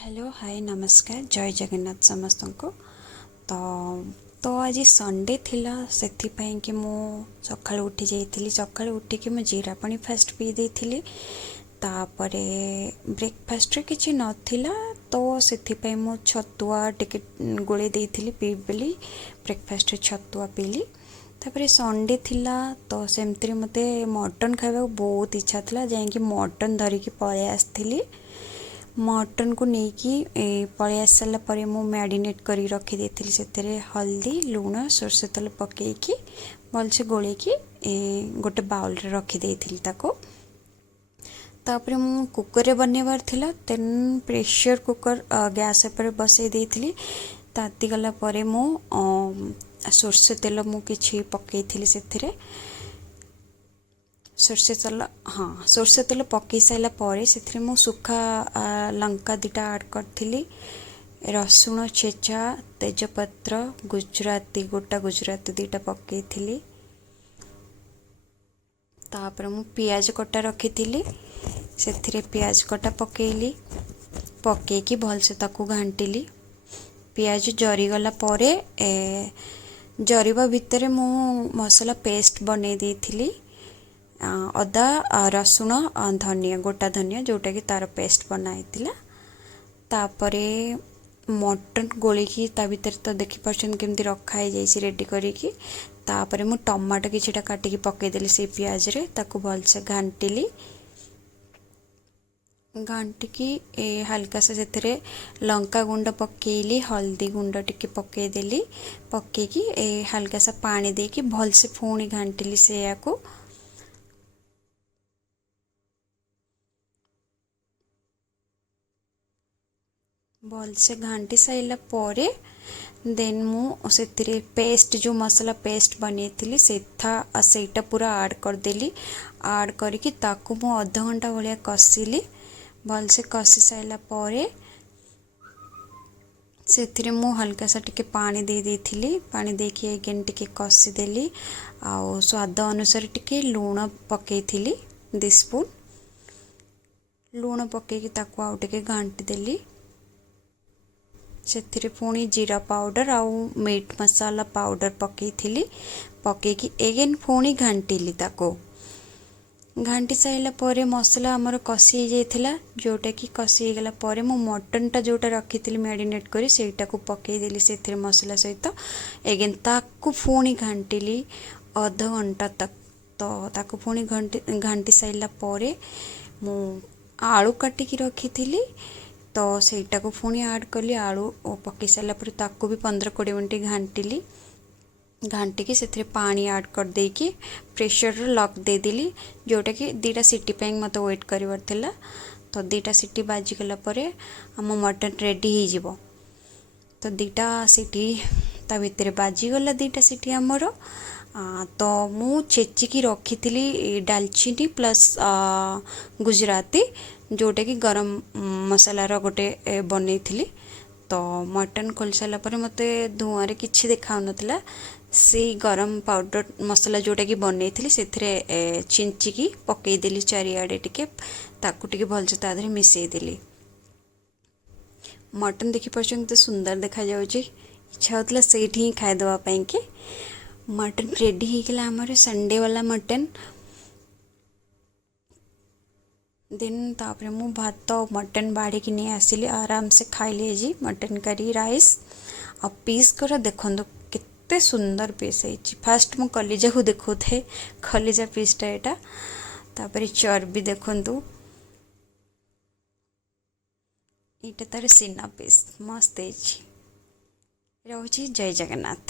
Hello hi नमस्कार जय जगन्नाथ समस्त को। तो तो आज संडे थिला से कि मु सका उठी जाइली सका उठिकी मु जीरा पानी फास्ट पी देइथिली। तापरे ब्रेकफास्ट रे किछि नथिला तो से मु छतुआ टिके गोले देइथिली पी बेली ब्रेकफास्ट रे छतुआ पीली। तापरे संडे थिला तो सेमती मते मटन खाइबा बहुत इच्छा थिला जाई मटन धरिकी पळे आस्थिली। मटन को लेकिन पलि आस सारा पर मु मैरिनेट कर रखी देती से हल्दी लुण सोरष तेल पकईकी भलसे गोलेकी गोटे बाउल रे रखी देती ताको। तापर मु कुकर रे बनवार थिला तेन प्रेशर कुकर गैस पर बसई देती। ताती गला परे मु सोरष तेल मु किछि पकई थिली सेथिरे सोरष तेल हाँ सोरष तेल पकई सारा पर से मु सुखा लंका दीटा ऐड करी रसुण छेचा तेजपत्र गुजराती गोटा गुजराती दीटा पकई थी। तापर मु पियाज कटा रखी से पियाज कटा पकेली पकईकी भलसे ताकू घांटिली। पियाज जरीगला परे जरिबा भितर मु मसला पेस्ट बनै देइथिली अदा रसुण धनिया गोटा धनिया जोटा कि तार पेस्ट बनाइतिला। तापरे मटन गोलिकी ता भीतर तो देखि परछन केमती रखा है जैसी रेडी करिकी। तापरे मु टमाटो किछिटा काटिकी पकई देली से पियाज रे ताकू भलसे घांटिली। घांटिकी हल्का से सेथरे लंका गुंड पकेली हल्दी गुंड टिके पकई देली पकेकी हल्का सा पानी देकी भलसे पुणी घांटिली से याको। भलसे घांटी साइला परे देन मु से पेस्ट जो मसला पेस्ट बनी सेटा पूरा ऐड करदेली। ऐड करके ताकू मु अध घंटा भाया कषिली भलसे कषि साइला परे से मु हल्का सा टिके पानी दे देथिली पानी देके अगेन टिके कषि देली आउ स्वाद अनुसार टिके लूण पकेइथिली 2 स्पून लूण पकेकी ताकू आउ टिके घांटी देली। से पुणी जीरा पाउडर आउ मीट मसाला पाउडर पकेइथिली पकेकी एगेन पुणी घांटिली ताको। घांटी साइला परे मसला आमर कषि जाइथिला जोटा कि कषि गला परे मु मटन टा जोटा रखिथिली मैरिनेट करी सेटा को पकई देली सेथिरे मसला सहित एगेन ताकू पुणी घांटिली अध घंटा तक। तो ताकू पुणी घांटी साइला परे मु आलू काटिकी रखिथिली तो सेटा को पुणी ऐड कली आलू पकई सारा पर ताकू भी 15-20 मिनट घांटिली घांटिकी से पानी ऐड कर देकी प्रेशर लॉक दे देली जोटा कि 2टा सीटी पे मत वेट करिवार थिला। तो 2टा सीटी बाजीगला परे आम मटन रेडी हो जिवो। तो 2टा सीटी ता भितर बाजीगला 2टा सीटी आमर तो मु छेचिकी रखी डालचीनी प्लस गुजराती जोटा कि गरम मसालार गोटे बनै थी। तो मटन खोल सारा पर मते धुआं रे किछि देखा नथिला से गरम पाउडर मसला जोटा कि बनै थी से छिंचिकी पकई देली चारिआडे टिके ताकू टिके भलसे ता धरे मिसई देली। मटन देखि परछन तो सुंदर देखा जाउची इच्छा होतला सेठी ही खाइ दवा पई के। मटन रेडी ही गेला हमर संडे वाला मटन। दिन तापर मु भात मटन बाड़ी की नहीं आसिली आराम से खाइली जी मटन करी राइस आ पीस कर देखो केते सुंदर पीस है। फास्ट मु कलिजा को देखो थे कलिजा पीसटा एटा तापर चर्बी देखंतु एटा तार सीना पीस मस्त है। रहुची जय जगन्नाथ।